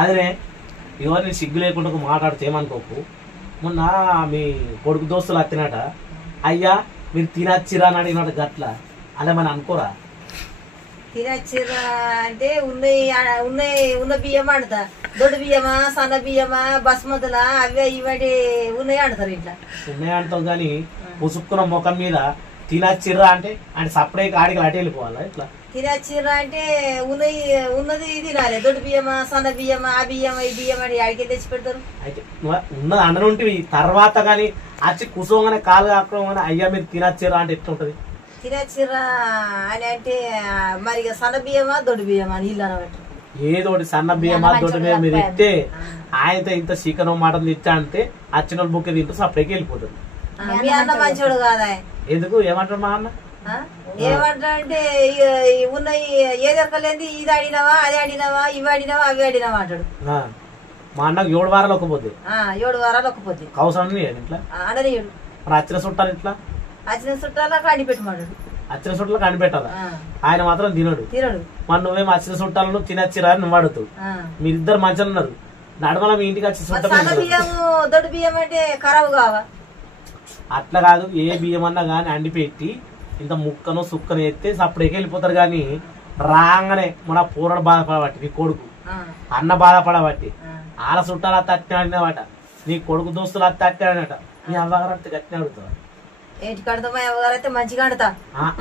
అదే ఇవన్నీ సిగ్గు లేకుండా ఒక మాట్లాడితే ఏమనుకోకు. మొన్న మీ కొడుకు దోస్తులు అత్తినట, అయ్యా మీరు తినచ్చిరా అని అడిగినట్టు గట్ల అలా మనం అనుకోరా? తినచ్చిరా అంటే ఉన్న బియ్యం ఆడతా, దొడ్డు బియ్యమా సన్న బియ్యమా బస్మతులా అవే ఇవటి ఉన్నాయి ఆడతారు. ఇట్లా ఉన్నాయి అంటావు కానీ పుసుక్కున్న ముఖం మీద తినచ్చిర్రా అంటే సపడే కాడికి అటు వెళ్ళిపోవాలా? ఇట్లా తినచ్చిర్రా అంటే ఉన్నది తినాలి. దొడ్డు బియ్యమా సన్న బియ్యమా ఆ బియ్యమా ఈ బియ్యం అని అడిగి తెచ్చి పెడతారు. అయితే ఉన్నది అండనుంటివి తర్వాత కానీ వచ్చి కుసోగానే కాలు కాకుండా అయ్యా మీరు తినచ్చిర్రా అంటే ఎట్లుంటది? తినచ్చిర్రా అని అంటే మరి సన్న బియ్యమా దొడ్డు బియ్యమా అని ఇల్లు అనబెట్ట ఏదోటి సన్న బియ్యమా దొడ్డు బియ్యం మీరు ఇస్తే ఆయనతో ఇంత చికెన్ మటన్ ఇచ్చా అంటే వచ్చిన బుక్ తింటూ సపరేట్కి వెళ్ళిపోతుంది. మీ అన్న మంచోడు కాదా? ఎందుకు ఏమంటారు మా అన్న? ఏమంటా అంటే ఉన్నాయి ఏది దొరకలేదు, ఇది ఆడినావా అది ఆడినావా ఇవి ఆడినావా అవి ఆడినావా అంటాడు. మా అన్నకు 7 వారాలు ఒక్కపోతే 7 వారాలు ఒక్కపోతే కౌసని ఇట్లా అననీయుడు. మరి వచ్చిన చుట్టాలు ఇట్లా వచ్చిన చుట్టాలకు అడి పెట్టమాడు. వచ్చిన చుట్టాలకు అనిపెట్టాలా? ఆయన మాత్రం తినడు. మరి నువ్వేమో వచ్చిన చుట్టాలను తినచ్చిరా అని నువ్వు అడుగుతావు. మీరిద్దరు మంచిగా ఉన్నారు. నడమల మీ ఇంటికి వచ్చి సన్న బియ్యం దొడ్డు బియ్యం అంటే ఖరాబు కావా? అట్లా కాదు, ఏ బియ్యం అన్నా గానీ అండిపెట్టి ఇంత ముక్కను సుక్కను ఎత్తే సప్పుడేకి వెళ్ళిపోతారు. కానీ రాగానే మన పూరడు బాధపడబట్టి నీ కొడుకు అన్న బాధపడబట్టి ఆల చుట్టాలు అత్త అట్నే ఆడినవాట, నీ కొడుకు దోస్తులు అత్త అట్నే ఆడినట. నీ అవ్వగారు అంటే గట్టిన అడుగుతావా? ఏంటి కడతా మా అవ్వగారు అయితే మంచిగా ఆడతా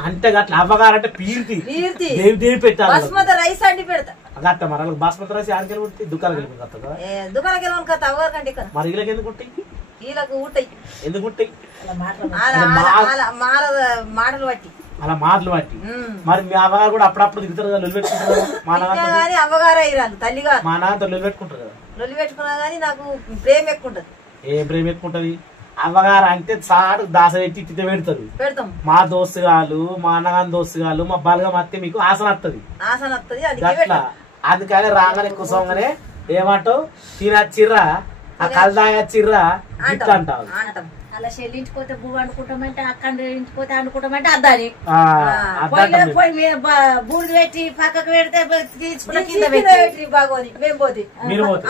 అంటే గట్ల అవ్వగారు అంటే పీర్తి దేవి పెట్టాలి. బాస్మతి రైస్ అండి పెడతా గట్ట మరి బాస్మతి రైస్ ఆడికి కొట్టి దుకాణాలకు వెళ్ళిపోతుంది కదా. దుకాణానికి వెళ్ళి కదా అవ్వగారు కంటే కదా. మరి వీళ్ళకి ఎందుకు ఉంటాయి? వీళ్ళకు ఉంటాయి. ఎందుకు ఉంటాయి? మాటలు బట్టి అలా మాటలు బట్టి. మరి మీ అవ్వగారు కూడా అప్పుడప్పుడు దిగుతారు కదా, లొల్లి పెట్టుకుంటారు కదా. మా నాన్న అవ్వగారు అయ్యారు తల్లిగా మా నాన్నతో లొల్లి పెట్టుకుంటారు కదా. లొల్లి పెట్టుకున్నా గానీ నాకు ప్రేమ ఎక్కువ ఉంటది. ఏం ప్రేమ ఎక్కువ ఉంటది? అవ్వగారు అంటే సాడు దాస పెట్టి తిట్ట పెడతారు. పెడతాం. మా దోస్తుగాలు మా అన్నగాని దోస్తుగాలు మా బలగం అత్తే మీకు ఆసన వస్తుంది. ఆసన వస్తుంది అట్లా అందుకని రాగానే కుసంగానే ఏమంటావు తినచ్చిర్రా ఆ కలదాగచ్చిర్రా ఇట్లా అంటావు. అలా చెల్లించుకోతే బువ్వ అనుకుంటామంటే అక్కడ ఇంటిపోతే అనుకుంటామంటే అద్దాని బూడిది పెట్టి పక్కకు పెడితే బాగోని మేము పోతే మీరు పోతే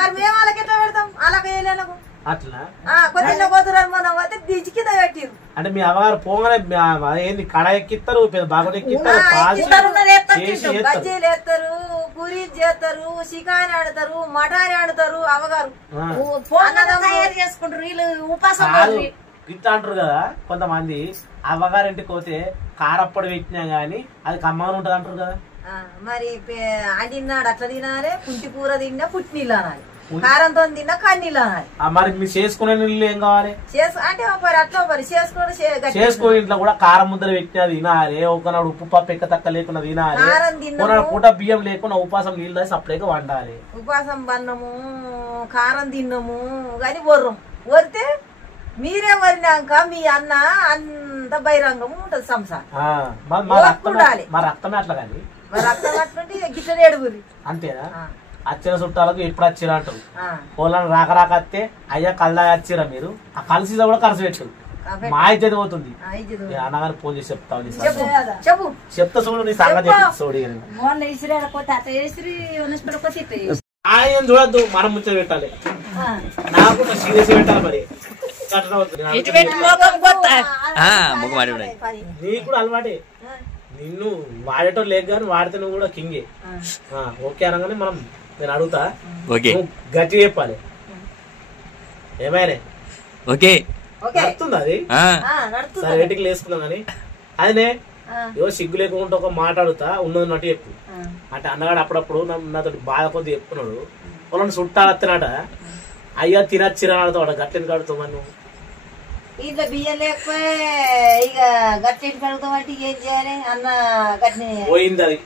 మరి మేము వాళ్ళకి ఎట్లా పెడతాం? అలాగే వేయలేను అట్లా కొద్దిగా కోతురాని మనం అయితే దించి కింద పెట్టిరు. అంటే మీ అవ్వగారు పోగానే ఏంది కడ ఎక్కిస్తారు, బాగా ఎక్కిస్తారు, బజ్జీలు వేస్తారు, పూరి చేస్తారు, చికెన్ ఆడతారు, మటన్ ఆడతారు. అవ్వగారు తయారు చేసుకుంటారు. వీళ్ళు ఉపాసం ఇట్లా అంటారు కదా కొంతమంది. అవ్వగారు ఇంటికి పోతే కారప్పొడి పెట్టినా గానీ అది కమ్మగా ఉంటది అంటారు కదా. మరి అండినాడు అట్లా తినాలి, పుంటి కూర తిన్నా పుట్టి నీళ్ళు అనాలి, కారంతో తిన్నా కన్నీళ్ళు అనాలి. మరి మీరు చేసుకునే నీళ్ళు ఏం కావాలి? అంటే అట్లా మరి చేసుకునే ఇంట్లో కూడా కారం ముద్దలు పెట్టినా తినాలి, ఒకనాడు ఉప్పు పప్పు ఎక్క తక్క లేకుండా తినాలి, పూట బియ్యం లేకుండా ఉపాసం నీళ్ళు సపరేట్ గా వండాలి. ఉపాసం బన్నము కారం తిన్నాము కానీ వరితే మీరే వరినాక మీ అన్న అంత బహిరంగము ఉంటది సంసారం. మరి రక్తమే అట్లా కానీ రక్తం అట్లుంటే గిట్ల ఏడుగురి అంతేనా? వచ్చిన చుట్టాలకు ఎప్పుడు వచ్చిరా అంటారు. వాళ్ళని రాక వస్తే అయ్యా కల్లా వచ్చిరా మీరు ఆ కలిసి కూడా ఖర్చు పెట్టారు. మా ఇజ్జత పోతుంది. అన్నగారు ఫోన్ చేసి చెప్తావు చెప్తా చూడు నీ సంగతి చూడు. ఆయన చూడద్దు మనం ముచ్చట పెట్టాలి, నాకు సీరియస్ పెట్టాలి. మరి నీకు కూడా అలవాటే, నిన్ను వాడేటో లేక కానీ వాడితే నువ్వు కూడా కింగే. ఓకే అనగానే మనం నేను అడుగుతా గట్టి చెప్పాలి. ఏమైనా ఓకే నడుతుంది అది సరే రేటింగ్ వేసుకున్నాం కానీ అదినే ఏదో సిగ్గు లేకుండా ఒక మాట అడుగుతా ఉన్నట్టు చెప్పు. అంటే అన్నగాడు అప్పుడప్పుడు నాతో బాధ కొద్ది చెప్పుకున్నాడు. వాళ్ళని చుట్టాలు వస్తానట అయ్యా తినచ్చిరా ఆడుతాడు. గట్టెని కడుతావు మరి నువ్వు ఇంట్లో బియ్యం లేకపోతే ఇక గట్టి కడుగుతామంటే ఏం చేయాలి అన్న గట్టి పోయింది అది.